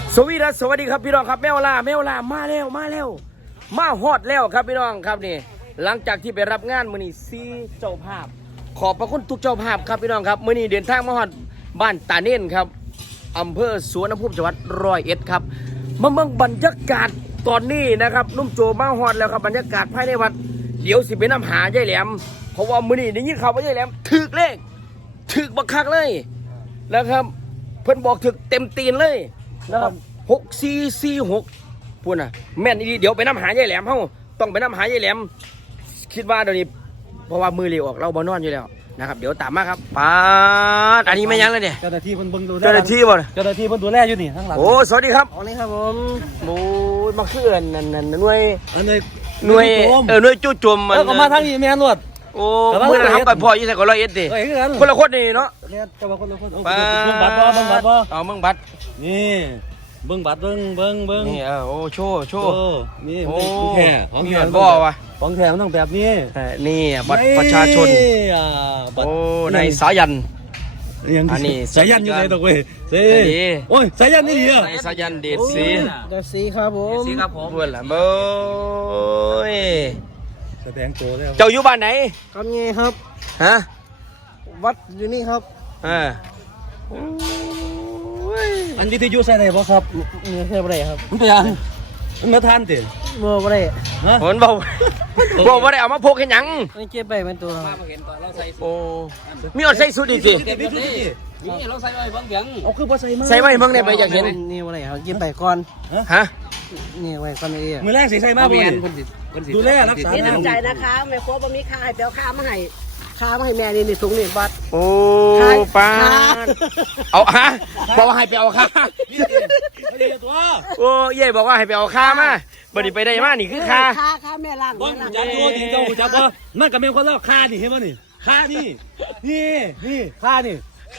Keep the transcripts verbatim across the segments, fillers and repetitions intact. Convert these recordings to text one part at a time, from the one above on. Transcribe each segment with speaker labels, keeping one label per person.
Speaker 1: สวีดัสสวัสดีครับพี่น้องครับแมวล่าแมวล่ามาแล้วมาแล้วมาฮอดแล้วครับพี่น้องครับนี่หลังจากที่ไปรับงานมื้อนี้ซีเจ้าภาพขอบพระคุณทุกเจ้าภาพครับพี่น้องครับมื้อนี้เดินทางมาฮอดบ้านตาเน่นครับอำเภอสวนภูมิจังหวัดร้อยเอ็ดครับมาเมืองบรรยากาศตอนนี้นะครับนุ่มโจมาฮอดแล้วครับบรรยากาศภายในวัดเดี๋ยวสิไปนำหายายแหลมเพราะว่ามื้อนี้ได้ยินข่าวว่ายายแหลมถึกเลขถึกบักคักเลยนะครับเพิ่นบอกถึกเต็มตีนเลยนะครับหกสี่สี่หกพูดนะแม่นดีเดี๋ยวไปน้ำหายายแหลมเฮาต้องไปน้ำหายายแหลมคิดว่าเดี๋ยวนี้เพราะว่ามือเรียวออกเราบ่นอนอยู่แล้วนะครับเดี๋ยวตามมาครับป้าดอันนี้ไม่ยั้งเลยเนี่ย
Speaker 2: เจ้าหน้าที่เพิ่นเบิ่งดูแล
Speaker 1: เจ้าหน้าที่บ่
Speaker 2: เจ้าหน้าที่เพิ่นดูแลอยู่นี่ข้างหลัง
Speaker 1: โอ้สวัสดีครับ
Speaker 2: อ๋อนี่ครับผม
Speaker 1: โอ้ยมาคืออันนั่นนั่นหน่วย
Speaker 2: อันนี้
Speaker 1: หน่วยเออหน่วยจู่โจมมัน
Speaker 2: เออก็มาทางนี้แม่นวด
Speaker 1: โอ้มื้อนั้นทำกับพ่ออยู่ใส่กับร้อยเอ็ดดิ
Speaker 2: เอ้ยคือกัน
Speaker 1: คนละคนนี่เนาะ
Speaker 2: เนี่ยเจ้าว่าคนละคนเอา
Speaker 1: ป้า
Speaker 2: เบิ่งบัตรบ่เบิ่งบัตรบ่
Speaker 1: เอาเบิ่งบัตร
Speaker 2: นี่เบิ่งบัตรเบิ่งเบิ่งเบิ่ง
Speaker 1: นี่เออโอ้โชว์โช
Speaker 2: โอ้
Speaker 1: ว์
Speaker 2: นี่
Speaker 1: โอ้
Speaker 2: ของแท้ของ
Speaker 1: มี
Speaker 2: แท้
Speaker 1: บัตรบ่วะ
Speaker 2: ของแท้มันต้องแบบนี้
Speaker 1: เออนี่บัตรประชาชน
Speaker 2: นี่อ่าบัตร
Speaker 1: โอ้ในสายัน
Speaker 2: ยัง
Speaker 1: อันนี้
Speaker 2: สายันอยู่ไหนตกเว้ยเซ่
Speaker 1: อันนี้
Speaker 2: โอ้ยสายันนี่ดีอ่ะ
Speaker 1: ในสายันเดชศรี
Speaker 2: เดชศรีครับผม
Speaker 1: สีครับผมเพื่อนละเบ้ย
Speaker 2: แสดงตัวแล้ว
Speaker 1: เจ้าอยู่บ้านไหน
Speaker 2: คำงี้ครับ
Speaker 1: ฮะ
Speaker 2: วัดอยู่นี่ครับ
Speaker 1: เออโอ้ย
Speaker 2: อันวิทยุใส่ไหนบ่ครับนี่ใช่บ่ได้ครับมันเป็นยังมันมาทานติบ่บ่ได้ฮะ
Speaker 1: ผลบอกบอกว่าได้เอามาพกให้หยัง
Speaker 2: มันเก็บไปเป็นตัวครับ
Speaker 1: โอ้มีอดใส่สุดอีกสิ
Speaker 3: นี่เราใส่ไว้เบิ่งเบียง
Speaker 2: เอาคือบ่ใส่มา
Speaker 1: ใส่ไว้เบิ่งได้ไปอยากเห็น
Speaker 2: นี่บ่ได้ครับเก็บไปก่อน
Speaker 1: ฮะ
Speaker 2: นี่ไว้ก่อนนี่มื้อแรกสิใส่มาบ่นี่ดูแลรักษา
Speaker 4: นี่น้ำใจนะคะแม่ครัวบ่มีค่าให้เปียวค่ามาให้ค่ามาให้แม่นี่นี่ถุงนี่บัตร
Speaker 1: โอ้
Speaker 4: ใช่
Speaker 1: ป้า
Speaker 4: ค่ะ
Speaker 1: เอาฮะบอกว่าให้ไปเอาค่า
Speaker 2: ไม่ได้ตัว
Speaker 1: โอ้เย่บอกว่าให้ไปเอาค่ามาบัดนี้ไปได้มานี่คือค่า
Speaker 4: ค่าค่าแม่ล้าง
Speaker 2: บ่
Speaker 4: แม่ล้าง
Speaker 2: จักตัวที่เจ้าจักบ่มันก็เป็นคนละค่านี่เห็นบ่นี่ค่านี่นี่นี่ค่านี่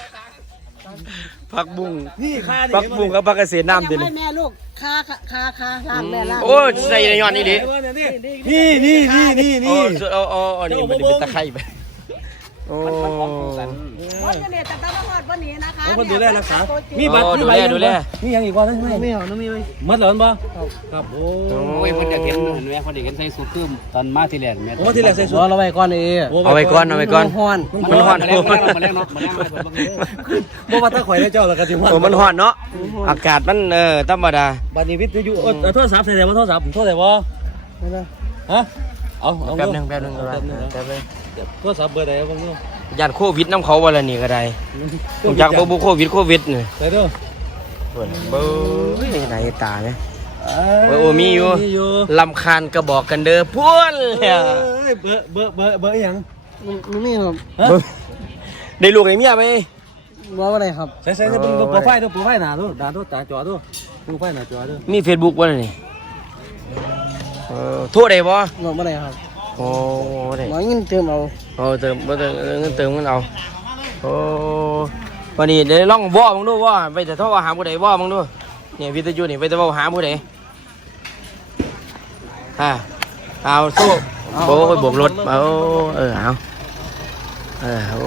Speaker 1: ผักบุ้ง
Speaker 2: นี่ค่านี่
Speaker 1: ผักบุ้งกับผักเกษตรน้ำ
Speaker 4: ยั
Speaker 1: เดี๋ยว
Speaker 4: งให้
Speaker 1: นี้
Speaker 4: แม่ลูกค่าค่าค่าล้างแม่ล้าง
Speaker 1: โอ้ใส่ในย้อนนี่ดิ
Speaker 2: นี่นี่นี่นี่
Speaker 1: โอ้
Speaker 2: นี่
Speaker 1: เอาเอาเอานี่มันเป็นตะไคร้ไปโอ้
Speaker 4: คนจะเนี่ยแต่ต้องมาหอดวันนี้นะคะ
Speaker 2: คนดูแลรักษามีบัตรมีใบมีอย่างอีกว่าได้ไหมไม่เอาน้ำมีไหมมัดเหรอบ่ครับโอ้
Speaker 3: โอ้ยเพิ่นอยากเห็นเห็นไหมเพิ่นอยากเห็นใส่สูทตึมตอนมาที่แรกแม่
Speaker 2: โอ้ที่แรกใส่สูทเราไว้ก่อนเอ
Speaker 1: เอาไว้ก่อนเอาไว้ก่อน
Speaker 2: ฮ้อน
Speaker 1: มันฮ้อน
Speaker 3: มาแล้วมาแล้วเนาะมาแล้วมาแล้ว
Speaker 2: บ่ว่าถ้าข่อยได้เจ้าแล้วก็สิฮ้อน
Speaker 1: โอ้มันฮ้อนเนาะอากาศมันเออธรรมดา
Speaker 2: บัดนี้วิทยุเออโทรศัพท์ใส่ได้บ่โทรศัพท์โทรได้บ่ฮะเอาเอา
Speaker 1: แป๊บนึงแป๊บนึงแป๊บนึงแป๊บนึง
Speaker 2: โทรศัพท์เบอร์ใดบ่รู้
Speaker 1: ยานโควิดน้ำเขาวันละนี่ก็ได้ผมจากบ่บุโควิดโควิดนี่
Speaker 2: ใส่เด้อ
Speaker 1: เบิ่งเบิ่งไหนตาเนี่ยโอ้มีอยู่ลำคาญกระบอกกันเด้อพวน
Speaker 2: เอ้ยเบอร์เบอร์เบอร์เบอร์หยังมันมีครับฮะ
Speaker 1: ได้ลูกไอ้เมียไหม
Speaker 2: บ่ว่าได้ครับใส่ใส่เบิ่งโปรไฟล์ดูโปรไฟล์หน้าดูด่าดูตาจอดูโปรไฟล์หน้าจอดู
Speaker 1: มี Facebook บ่ล่ะนี่เออโทษได้บ่
Speaker 2: บ่ได้ครับ
Speaker 1: โอ้ได้
Speaker 2: หมอยินเติมเอา
Speaker 1: โอ้เติมบ่เติมเงินเติมเงินเอาโอ้วันนี้เดี๋ยวลองว่อมึงดูว่าไปแต่โทรหาผู้ใดว่อมึงดูเนี่ยวิทยุนี่ไปแต่ว่าหาผู้ใดฮะเอาสู้โอ้ยบวกรถเอาเออเอาเออโอ้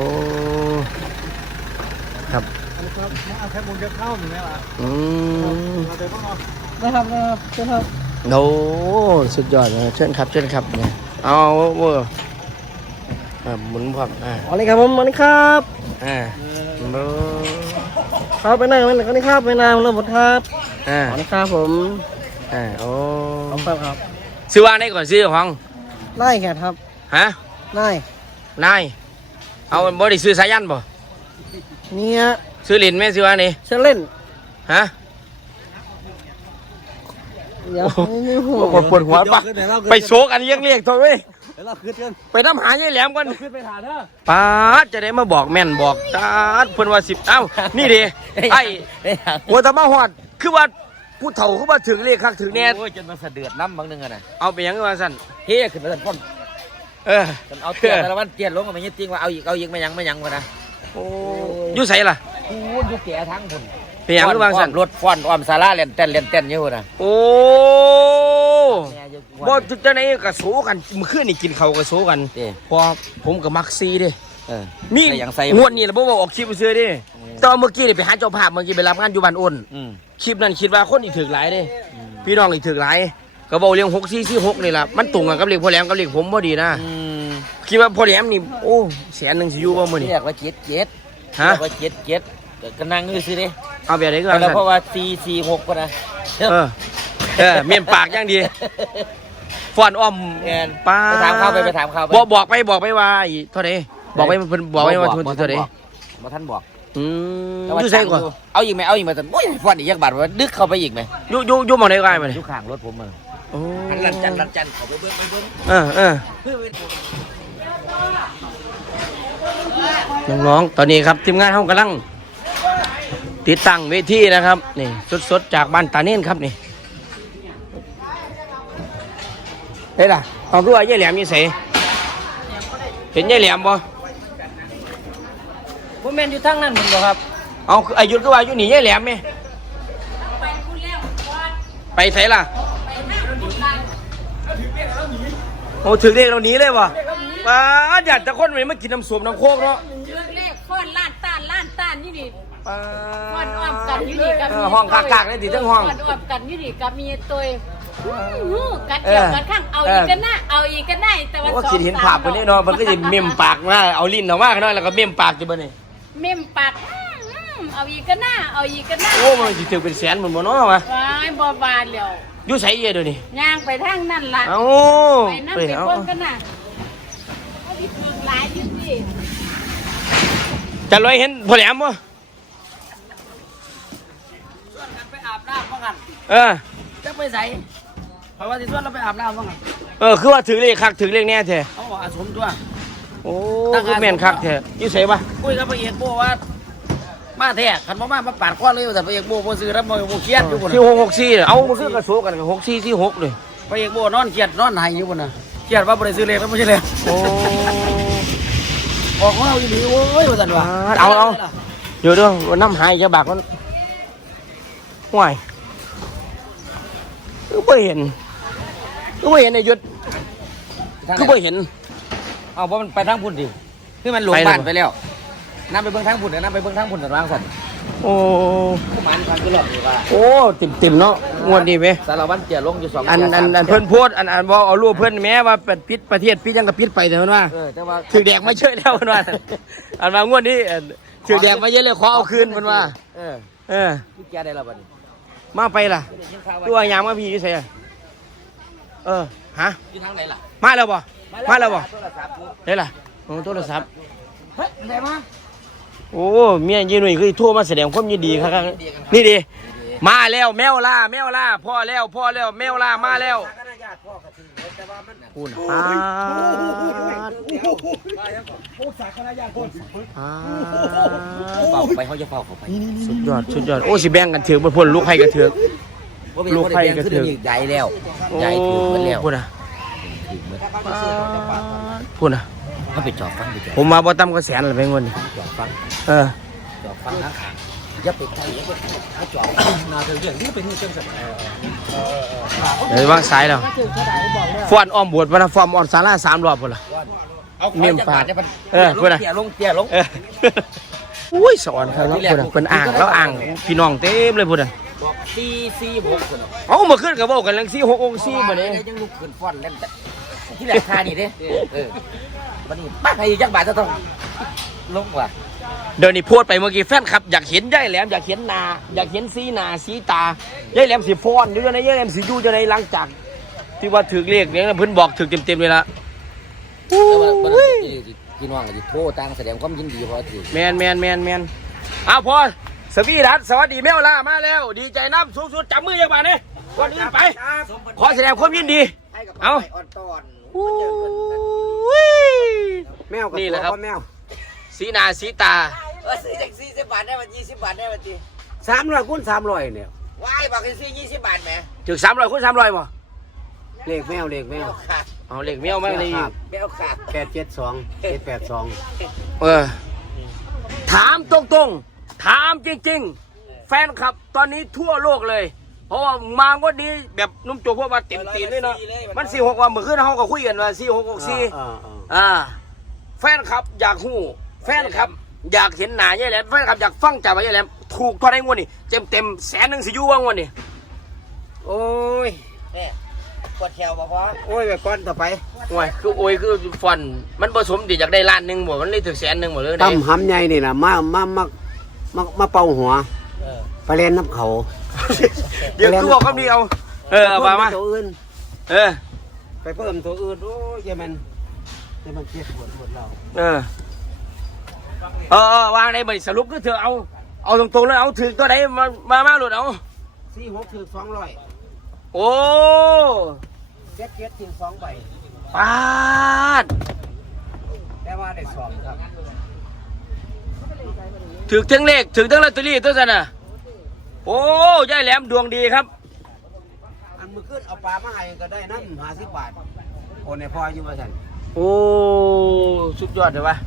Speaker 1: ครับ
Speaker 2: แค่มุนจะเข้าหนึ่งไหมล่ะ
Speaker 1: อืม
Speaker 2: นะครับนะครับเชิญครับ
Speaker 1: โอ้สุดยอดเลยเชิญครับเชิญครับเนี่ยเอาเวอร์อ่าหมุนผักอ่า
Speaker 2: อ๋อนี่ครับผมมานี่ครับ
Speaker 1: อ่าเบอร์
Speaker 2: ครับไปนั่งไปนั่งนี่ครับไปนั่งเริ่มหมดครับ
Speaker 1: อ่า
Speaker 2: อ๋อนี่ครับผม
Speaker 1: อ่าโอ้
Speaker 2: ครับครับ
Speaker 1: ซื้อว่าได้ก่อนซื้อของ
Speaker 2: ไล่แขกครับ
Speaker 1: ฮะ
Speaker 2: ไล่
Speaker 1: นายเอาบ่ได้ซื้อสายันป่ะ
Speaker 2: เนี่ย
Speaker 1: ซื้อลินไหมซื้อว่านี่
Speaker 2: เชิญเล่น
Speaker 1: ฮะ
Speaker 2: เดี๋ยวนี่หัว
Speaker 1: ปวดปวดหัวปะไปโชกอันยังเรียกตัวเว้ย
Speaker 2: เดี๋ยวเราขึ้นกัน
Speaker 1: ไปน้ำหายายแหลมก่อน
Speaker 2: ขึ้นไปหาเด้อ
Speaker 1: ป้าดจะได้มาบอกแม่นบอกตาดเพิ่นว่าสิบเอ้านี่ดิไอ้หัวตะมาหอดคือว่าผู้เฒ่าเขามาถึงเรียกคักถึงแน่
Speaker 3: โอ้ยจนมันสะเดือดน้ำบางนึงอะนะ
Speaker 1: เอาไปหยังว่าสั่น
Speaker 3: เฮ้ขึ้นมาสั่นพ่น
Speaker 1: เออ
Speaker 3: จนเอาเตี้ยแต่ละวันเตี้ยลงก็ไม่ยึดจริงว่าเอาอีกเอาอีกไม่ยังไม่ยังวะนะ
Speaker 1: โอ้อยู่ไสล่ะ
Speaker 3: กูอยู่แก่ทั้งคน
Speaker 1: ไปหยังหรือว่าสั่น
Speaker 3: รถฟ้อนอ้อมศาลาเล่นเต้นเล่นเต้นอยู่นะ
Speaker 1: โอ้บ่จุดจังไหนก็โซกันมื้อคืนนี่กินข้าวก็โซกัน
Speaker 3: เด้
Speaker 1: พอผมก็มักซีเด้
Speaker 3: เออ
Speaker 1: มี
Speaker 3: แต่ยังใส่
Speaker 1: งวดนี้ล่ะบ่ว่าออกคลิปซื่อเด้
Speaker 3: อืม
Speaker 1: ตอนเมื่อกี้นี่ไปหาเจ้าภาพเมื่อกี้ไปรับงานอยู่บ้านอ้น
Speaker 2: อืม
Speaker 1: คลิปนั้นคิดว่าคนอีกถึกหลายเด้พี่น้องอีกถึกหลายก็บอกเรื่องหกสี่สี่หกนี่แหละมันตรงกันกับเลขพ่อแหลมกับเลขผมพอดีนะ
Speaker 2: อืม
Speaker 1: คิดว่าพ่อแหลมนี่โอ้แสนหนึ่งสิอยู่บ่มื้อนี้
Speaker 2: เรียกว่าเจ็ดเจ็ด
Speaker 1: ฮะ
Speaker 2: เรียกว่าเจ็ดเจ็ดก็นั่งอยู่สิเด้
Speaker 1: เอาแบบไหนก็
Speaker 2: แต่
Speaker 1: ได้
Speaker 2: เพราะว่าสี่สี่หกก็นะ
Speaker 1: เออเออเมียนปากอย่างดีฟอนอ้อม
Speaker 2: แอน
Speaker 1: ป้า
Speaker 2: ไปถามเขาไปไปถามเขาไป
Speaker 1: บอกบอกไปบอกไปว่าอีเท่าไหร่บอกไปเพิ่นบอกไปว่าทุนเท่าไหร่
Speaker 2: บ่ท่านบอก
Speaker 1: อืม
Speaker 2: แต่ว่า
Speaker 1: อยู่ไสก่อน
Speaker 2: เอาอีกไหมเอาอีกไหมแต่โอ้ยฟอนอีกยักบาทว่าดึกเข้าไปอีกไหม
Speaker 1: อยู่อยู่อยู่หม่องใดก็ได้มาดิ
Speaker 2: อยู่ข้างรถผมมา
Speaker 1: โอ้
Speaker 2: ลันจันลันจันเขาไปเบิ้งไปเบิ้ง
Speaker 1: เออเออน้องๆตอนนี้ครับทีมงานเฮากำลังติดตั้งเวทีนะครับนี่สดๆจากบ้านตาเน่นครับนี่เฮ้ยล่ะเอาคือว่ายายแหลมยี่เสเห็นยายแหลมบ่
Speaker 2: ผมแมนอยู่ทางนั้นมึงบ่ครับ
Speaker 1: เอาอายุคือว่าอยู่นี่ยายแหลมไหมไปไสล่ะโอ้ถึงเรียกเราหนีเลยวะป้าอยากจะคนไปมากินน้ำส้มน้ำโคกเนาะ
Speaker 5: เลขฟ้อนล้านต้านล้านต้านนี่ดิ
Speaker 1: ป้า
Speaker 5: ฟ้อนอ้อมกันนี่ดิกับ
Speaker 1: เออห้องกากๆเลยติทั้งห้อง
Speaker 5: ฟ้อนอ้อมกันนี่ดิกับมีตัวหูกัดเกี่ยวกันข้างเอาอีกกันหน้าเอาอีกกันได้แต่ว่า
Speaker 1: โอ้คิดเห็นภาพไปนี่เนาะมันก็จะเมมปากมาเอาลิ้นออกมาข้างนอกแล้วก็เมมปากจะบ่นี่
Speaker 5: เมมปากเอาอีกกันหน้าเอาอีกกันหน้า
Speaker 1: โอ้มันสิถึงเป็นแสนหมดบ่เนาะวะ
Speaker 5: ว้ายบ่บานแล้ว
Speaker 1: อยู่ไสเอ้เดี๋ยวนี้
Speaker 5: ย่างไปทางนั่นล่ะ
Speaker 1: เอ้า
Speaker 5: ไปนั่น
Speaker 1: ไป
Speaker 5: ไป
Speaker 1: เอา
Speaker 5: เบิ่งกันน่ะเอาดิเพิ่งหลายอยู่สิ
Speaker 1: จะลอยเห็นพ่อแหลมบ่
Speaker 2: ไปอาบน้ำบ้างกัน
Speaker 1: เออ
Speaker 2: จะไปใส่เพราะว่าที่ส่วนเราไปอาบน้ำบ้างกัน
Speaker 1: เออคือว่าถือเลขคักถือเลขแน่แท้
Speaker 2: เขาบอกอาสมตัว
Speaker 1: โอ้คือแม่นคักแท้อยู่ไสวะ
Speaker 2: คุยกับพระเอกโบว่ามาแท้ขันบ่มามาปาดข้อเลยแต่พระเอกโบบ่ซื้อแล้วบ่บ่เครียดอยู่พุ่น
Speaker 1: ที่
Speaker 2: น่ะ
Speaker 1: หกหกสี่เนี่ยเอามันคือกระโซกันกับหกสี่สี่หกเลย
Speaker 2: พระเอกโบนอนเครียดนอนหายอยู่พุ่นน่ะเครียดว่าบ่ได้ซื้อเลขแล้วบ่ใช่เลข
Speaker 1: โอ้
Speaker 2: ออกของเราอยู่ดีโอ้ยว่าซั่นว่า
Speaker 1: เอาเอาเดี๋ยวเดี๋ยววันน้ำหายจะบากมันห่วยคือไม่เห็นคือไม่เห็นไอ้ยุทธคือไม่เห็น
Speaker 2: เอาบ่มันไปทางพุ่นดิคือมันหลง
Speaker 1: ไปแล้ว
Speaker 2: บ้านไปแล้วนำไปเบิ่งทางพุ่นเด้อนำไปเบิ่งทางพุ่นตะวางซั่น
Speaker 1: โอ้
Speaker 2: ผู้มันฟังคือรอบนี่ว่า
Speaker 1: โอ้ติ่มติ่มๆเนาะงวดดีไหม
Speaker 2: สารวัตรเจียลงอยู่สอง
Speaker 1: อันอันอันเพิ่นโพดอันอันบอกเอารูปเพิ่นแม้ว่าเป็นปิดประเทศปิดยังกับปิดไปแต่เพิ่นว่า
Speaker 2: เออแต่ว่า
Speaker 1: ถือแดกมาเยอะแล้วเพิ่นว่าอันมางวดนี้อันถือแดกมาเยอะเลยขอเอาคืนเพิ่นว่า
Speaker 2: เออ
Speaker 1: เออ
Speaker 2: คือแกได้แล้วบัดนี้
Speaker 1: มาไปล่ะ
Speaker 2: ได้ยินข่าวว่า
Speaker 1: ตัวยามมาพี่อยู่ไสอะเออฮะ
Speaker 2: อยู่ทางไหนล่ะ
Speaker 1: มาแล้วบ่มาแล้วบ่
Speaker 2: โทรศัพท์กู
Speaker 1: ได้ล่ะโอ้โทรศัพท์
Speaker 2: เฮ้ยได้มา
Speaker 1: โอ้เมียยีหนุ่ยคือโทรมาแสดงความยินดีครับนี่ดีมาแล้วแมวล่าแมวล่าพ่อแล้วพ่อแล้วแมวล่ามาแล้วคุณอ่าอ่า
Speaker 2: เฝ้าไปเขาจะเฝ้าเขาไป
Speaker 1: สุดยอดสุดยอดโอ้สิแบ่งกันถือบ่พ่นลูกไผ่กันถือ ลูกไผ่กระเทื
Speaker 2: เทื
Speaker 1: อ
Speaker 2: อก ใหญ่แล้วใหญ่ถือหมดแล้ว
Speaker 1: พูดอ่ะ
Speaker 2: ถือหมด
Speaker 1: พูดอ่ะ
Speaker 2: เขาไปจอดฟังไปจอด
Speaker 1: ผมมาบ่ต่ำกว่าแสนละเป็นเงินนี่
Speaker 2: จอดฟัง
Speaker 1: เออ
Speaker 2: จอดฟังข้างๆอย่าไปใกล้อย่าไปใกล้เขาจอดนาเธอเรื่องนี้เป็นเรื่องจังสัน
Speaker 1: เดี๋ยววางสายแล้วฟ้อนอ้อมบวชพระฟ้อนอ้อมศาลาสามรอบพุ่นล่ะ
Speaker 2: เอา
Speaker 1: เมี่ยมปากเออพู
Speaker 2: พู
Speaker 1: ด
Speaker 2: ด
Speaker 1: นะ
Speaker 2: นะเตี้ยลงเตี้ยลง
Speaker 1: เอออุ้ยสอนครับเนาะพุ่นน่ะเพิ่นอ่างแล้วอ่างพี่น้องเต็มเลยพุ่นน่ะ
Speaker 2: บอกสี่สี่หกคน
Speaker 1: เอามาขึ้นกับเว้ากันเรื่องสี่หกองค์สี่บัดนี้
Speaker 2: ยังลุกขึ้นฟ้อนเล่นที่แรกทานี่เด้เออบัดนี้ป้าให้ยักบาทจะต้องลงว่ะ
Speaker 1: เดี๋ยวนี้พูดไปเมื่อกี้แฟนคลับอยากเห็นยายแหลมอยากเห็นหน้าอยากเห็นสีหน้าสีตายายแหลมสิฟ้อนอยู่จังได๋ยายแหลมสิอยู่จังได๋หลังจากที่ว่าถูกเลขเนี่ยเพิ่นบอกถูกเต็มๆเลยล่ะ
Speaker 2: แต่ว่าบัดนี้พี่น้องก็สิโทรต่างแสดงความยินดีเพราะถือ
Speaker 1: แมนแมนแมนแมนเอาพอสวีดัสสวัสดีแมวล่ามาแล้ว ดีใจน้ำสูงสุดจับมือยังมาเนี่ยก่อนอื่นไป ขอแสดงความยินดี เอาแมวนี่แหละครับแมวสีหนาสีตา
Speaker 2: เออซื้อจากสี่สิบบาทได้มายี่สิบบาทได้มาจี
Speaker 4: สามร้อยคูณสามร้อยเนี่ย
Speaker 2: ว้ายบอกให้ซื้อยี่สิบบาทแหม
Speaker 1: ถึงสามร้อยคูณสามร้อยบ่
Speaker 4: เลขแมวเลขแมว
Speaker 2: ขาด
Speaker 1: เอาเหล็กแมวมาเลย
Speaker 2: แมวขาด
Speaker 4: แปดเจ็ดสองเจ็ดแปดสอง
Speaker 1: เออถามตรงๆถามจริงๆ แฟนคลับตอนนี้ทั่วโลกเลย เพราะว่ามางวดนี้แบบนุ่มโจพวกมาเต็มตีนเลยเนาะมันสี่หกว่าเมื่อคืนเขาก็คุยกันว่าสี่หกหกสี่
Speaker 4: อ่า
Speaker 1: อ่าแฟนคลับอยากหู้แฟนคลับอยากเห็นหน้ายายแหลมแฟนคลับอยากฟังจากยายแหลมถูกเท่าไหร่งวดนี่เต็มเต็มแสนหนึ่งสิอยู่ว่างวดนี่
Speaker 2: โอ้ยแม่ปวดแขวบ่พอโอ้ยไปก่อนต่อไป
Speaker 1: โอ้ยคือโอ้ยคือฟันมันผสมดิอยากได้ล้านหนึ่งบ่มันเลยถึงแสนหนึ่งบ่เลย
Speaker 4: ตั้มหำใหญ่นี่นะมามามามามาเป่าหัว
Speaker 2: เออ
Speaker 4: ไปเล่นน้ำเขา
Speaker 1: เดี๋ยวคือบอกคำนี้เอาเออเอามามา
Speaker 4: ตัวอื่น
Speaker 1: เออ
Speaker 4: ไปเพิ่มตัวอื่นโอ้ยยมันยมันเจ็บปวดปวดเรา
Speaker 1: เออเออเออวางได้บ่สรุปก็เธอเอาเอาตรงๆแล้วเอาถึงตัวไหนมามามาหลุดเอา
Speaker 4: สี่หกถือสองร้อย
Speaker 1: โอ้
Speaker 4: เจ็ดเจ็ดถือสองใบ
Speaker 1: ปาด
Speaker 4: แต่ว่าได้สองครับ
Speaker 1: ถึงทั้งเลขถึงทั้งลอตเตอรี่ตัวสันน่ะโอ้ยายแหลมดวงดีครับ
Speaker 4: อันมือขึ้นเอาปลามาให้ก็ได้นั่นห้าสิบบาทโอนในพ่ออยู่ว่าสัน
Speaker 1: โอ้สุดยอดเลยวะ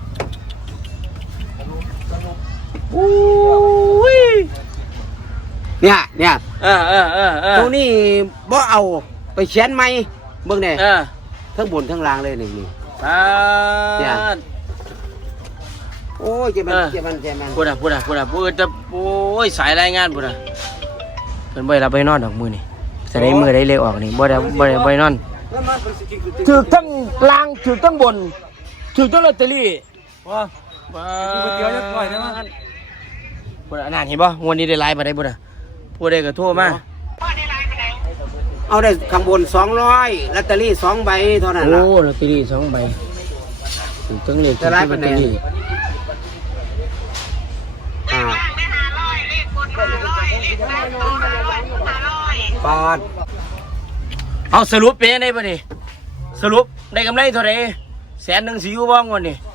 Speaker 1: โอ้ย
Speaker 4: เนี่ยเนี่ย
Speaker 1: เออเออเออเออ
Speaker 4: ตรงนี้บ่เอาไปเขียนไหมเบิ่งเนี่ย
Speaker 1: เออ
Speaker 4: ทั้งบนทั้งล่างเลยนี่นี่
Speaker 1: ปา
Speaker 4: เนี่ย
Speaker 1: ด
Speaker 4: โอ้ยเจ็บมัน
Speaker 1: เออ
Speaker 4: เจ็บมันเจ็บมัน
Speaker 1: พูดอ่ะพูดอ่ะพูดอ่ะพูดจะโอ้ยสายรายงานพูดอ่ะเป็นบ่ได้รับไปนอนดอกมือนี่จะได้มือได้เลขออกนี่บ่ได้บ่ได้บ่ได้นอนถือทั้งล่างถือทั้งบนถือทั้งลอตเตอรี่ว้าก๋วยเตี๋ยวจะปล่อยได้มั้ยพูดอ่ะนั่นเห็นป่ะวันนี้ได้ไลฟ์มาได้พูดอ่ะพูดได้ก็โทรมา
Speaker 4: เอาได้ข้างบนสองร้อยลอตเตอรี่สองใบเท่านั้น
Speaker 1: โอ้
Speaker 4: ล่ะ
Speaker 1: ลอตเตอรี่สองใบถือทั้งเลข
Speaker 4: จะไลฟ์
Speaker 1: ล
Speaker 4: ไป
Speaker 1: อต
Speaker 4: ไหน
Speaker 1: เตอรี่
Speaker 4: อ่าปอด
Speaker 1: เอาสรุปเป็นยังไงป่ะนี่สรุปได้กำไรเท่าไหร่แสนหนึ่งสิอยู่บ้างวันนี้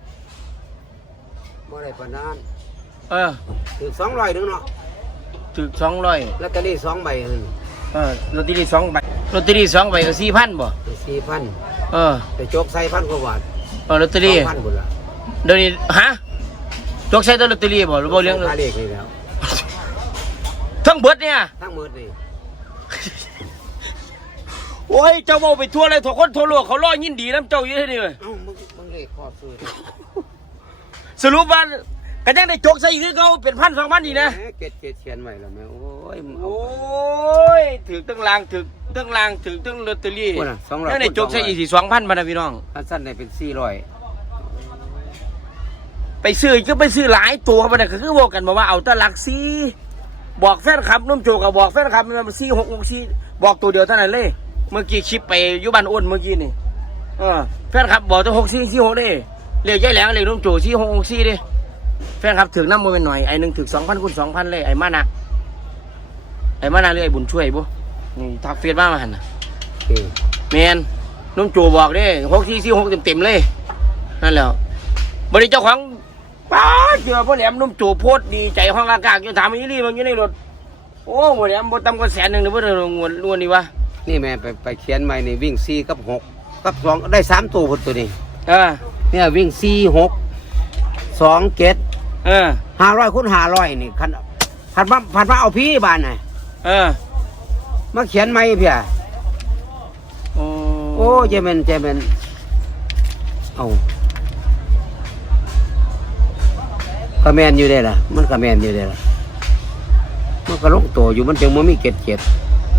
Speaker 4: บ่ได้ปานนั้น
Speaker 1: เออ
Speaker 4: ถือสองร้อยนึงเนาะ
Speaker 1: ถึกสองร้อย
Speaker 4: ลอตเตอรี่สองใบนึง
Speaker 1: เออลอตเตอรี่สองใบลอตเตอรี่สองใบก็สี่พันบ่
Speaker 4: สี่พัน
Speaker 1: เออ
Speaker 4: แต่โจกใส่พันกว่าบาท
Speaker 1: เออลอตเตอรี่
Speaker 4: พันบุญละ
Speaker 1: เดี๋ยวนี้ฮะจกใช้ตัวลอตเตอรี่บ่หรือบ่เลี้ยง
Speaker 4: ค่าเลขนี่แล้ว
Speaker 1: ทั้งเบิดเนี่ย
Speaker 4: ทั้งหมดนี่
Speaker 1: โอ้ยเจ้าเว้าไปทั่วเลยทั่วคนทั่วโลกเขารอยินดีน้ำเจ้าอยู่ที่นี่เว้ย
Speaker 4: เอ้ามึงมึงเลขขอบซื้อ
Speaker 1: สรุปว่าก็ยังได้จกใส่อีกคือเขาเป็นพันสองพันอีกนะ
Speaker 4: แหมเกตเกตเขียนไว้แล้วแม่โอ้ยมึง
Speaker 1: โอ
Speaker 4: เอา
Speaker 1: ้ยถึงตั้งลางถึงตั้งลางถึงตั้งลอตเตอรี่
Speaker 4: พูดน่ะสองร้อย
Speaker 1: ยังได้จกใส่อีกสี่สองพันบาทนะพี่น้อง
Speaker 4: อันสั้นได้เป็นสี่ร้อย
Speaker 1: ไปซื้อก็ไปซื้อหลายตัวมันน่ะก็คือบอกกันมาว่าเอาแตะหลักซีบอกแฟนคลับนุ่มโจกับบอกแฟนคลับมันซีหกหกซีบอกตัวเดียวเท่านั้นเลย เมื่อกี้คลิปไปอยุบันอ้นเมื่อกี้นี่เออแฟนคลับบอกตัวหกซีซีหกเด้เรียกย้ายแหลงเรียกนุ่มโจซีหกหกซีเด้แฟนคลับถึงน้ำมือเป็นหน่อยไอ้หนึ่งถึงสองพันคูณสองพันเลยไอ้มานะไอ้มานะเรื่อยบุญช่วยบุนี่ทักเฟซมามาหันน่ะ
Speaker 4: เออ
Speaker 1: แมนนุ่มโจบอกเด้หกซีซีหกเต็มเต็มๆเลยนั่นแหละบริเจ้าของป้าเจอพ่อแหลมนุ่มโจโพดดีใจห้องอากาศอยู่ถามอีนี่มันอยู่ในรถโอ้พ่อแหลมบ่ต่ำกว่าแสนหนึ่งเลยพ่อเธองวนรวนนี่วะ
Speaker 4: นี่แม่ไปไปเขียนใหม่นี่วิ่งสี่กับหกกับสองได้สามตัวพุ่นตัวนี้
Speaker 1: เออ
Speaker 4: เนี่ยวิ่งสี่หกสองเกต
Speaker 1: เออ
Speaker 4: ห้าร้อยคูณห้าร้อยนี่คันผัดมาผัดมาเอาพี่บ้านไหน
Speaker 1: เออ
Speaker 4: มาเขียนใหม่เพีย
Speaker 1: โอ้
Speaker 4: โอ้เจมันเจมันเอากระแมนอยู่ได้ล่ะมันกระแมนอยู่ได้ล่ะมันก็ลงตัวอยู่มันจึงมันมีเกตเจ็ด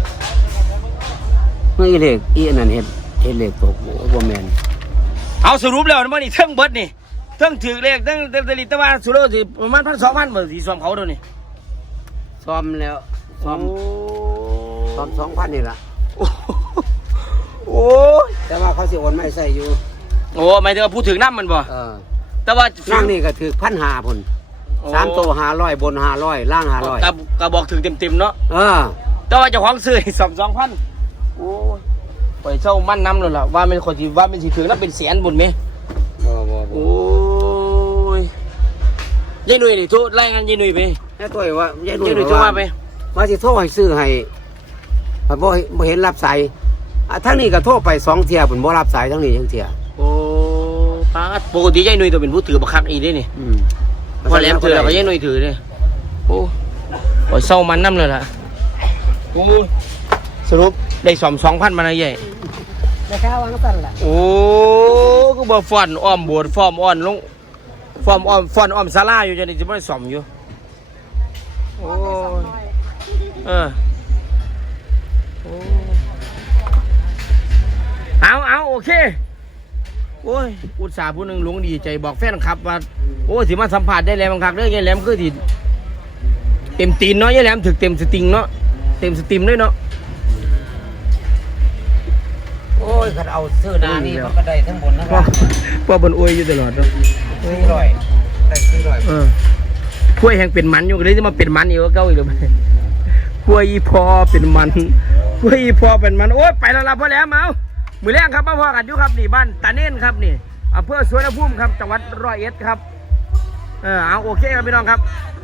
Speaker 4: เมื่ออีเล็กอีอันนั้นเห็ดเห็ดเล็กตกโอ้บ่แมน
Speaker 1: เอาสรุปแล้วมันนี่เทิงเบิดนี่เทิงถือเลขเทิงเตลิตะวันสุดแล้วสิประมาณพันสองพันบ่สีสวมเขาเดี๋ยวนี้
Speaker 4: ซ้อมแล้วซ้อม
Speaker 1: โอ้
Speaker 4: ซ้อมสองพันนี่ล่ะ
Speaker 1: โอ้ย
Speaker 4: แต่ว่าเขาสิโอนไม่ใส่อยู่
Speaker 1: โอ้หมายถึงว่าพูดถึงน้ำมันบ่
Speaker 4: เออ
Speaker 1: แต่ว่า
Speaker 4: นั่งนี่ก็ถือพันหาพุ่นสามตัวหาร้อยบนหาร้อยล่างหาร้อย
Speaker 1: กระกระบอกถึงเต็มๆเนาะ
Speaker 4: เออ
Speaker 1: แต่ว่าเจ้าของซื้อสองสองพันโอ้ยปล่อยเช่ามั่นน้ำเลยล่ะว่าเป็นคนที่ว่าเป็นสีถึงแล้วเป็นแสนบุญไหม
Speaker 4: บ่บ่
Speaker 1: โอ้ยยายหนุ่ยนี่โทรไล่งานยายหนุ่ยไป
Speaker 4: แม่ตัวว่ายายหนุ่
Speaker 1: ยาย ยหนุ่ยโทรมาไป
Speaker 4: ว่าสิโทรให้ซื้อให้บ่บ่เห็นรับสายอ่ะทั้งนี้ก็โทรไปสองเที่ยพุ่นบ่รับสายทั้งนี้จังเที่ย
Speaker 1: โอ้ป้าดปกติยายหนุ่ยตัวเป็นผู้ถือบักคักอีนี่นี่
Speaker 4: อืม
Speaker 1: พอแหลมถือแล้วก็ยายหนุ่ยถือเลยโอ้ปล่อยเศร้ามันน้ำเลยล่ะโอ้ยสรุปได้สองสองพันมานะยาย
Speaker 4: ราคาวางสั่นล่ะ
Speaker 1: โอ้ก็บ่ฟอนอ้อมโบดฟอมอ้อนลงฟอร์มออมฟอนออมซาร่าอยู่จะนี่จะไม่ได้สอมอยู่โอ้ยเออโอ้เอาเอาโอเคโอ้ยอุตส่าห์ผู้หนึ่งหลงดีใจบอกแฟนครับว่าโอ้สิมาสัมผัสได้แล้วบังคับเด้อยายแหลมคือที่เต็มตีนเนาะยายแหลมถึกเต็มสติงเนาะเต็มสติมด้วยเนาะ
Speaker 2: โอ้ยคันเอาซื้อนานี่มันก็ได้ทั้งบนทั้ง
Speaker 1: พ่อ
Speaker 2: ล่าง
Speaker 1: พ่อบนอวยอยู่ตลอดเนาะ
Speaker 2: สี่ร้อยได้สี่ร้อย
Speaker 1: เออพวยแห่งเป็นมันอยู่เลยจะมาเป็นมันอีกว่าเก้าอีกหรือไม่พวยอีพอเป็นมันพวยอีพอเป็นมันโอ้ยไปแล้วล่ะพ่อแหลมเอามือแรกครับมาพ่อกันอยู่ครับนี่บ้านตาเน่นครับนี่อำเภอสวนภูมิครับจังหวัดร้อยเอ็ดครับเออเอาโอเคครับพี่น้องครับ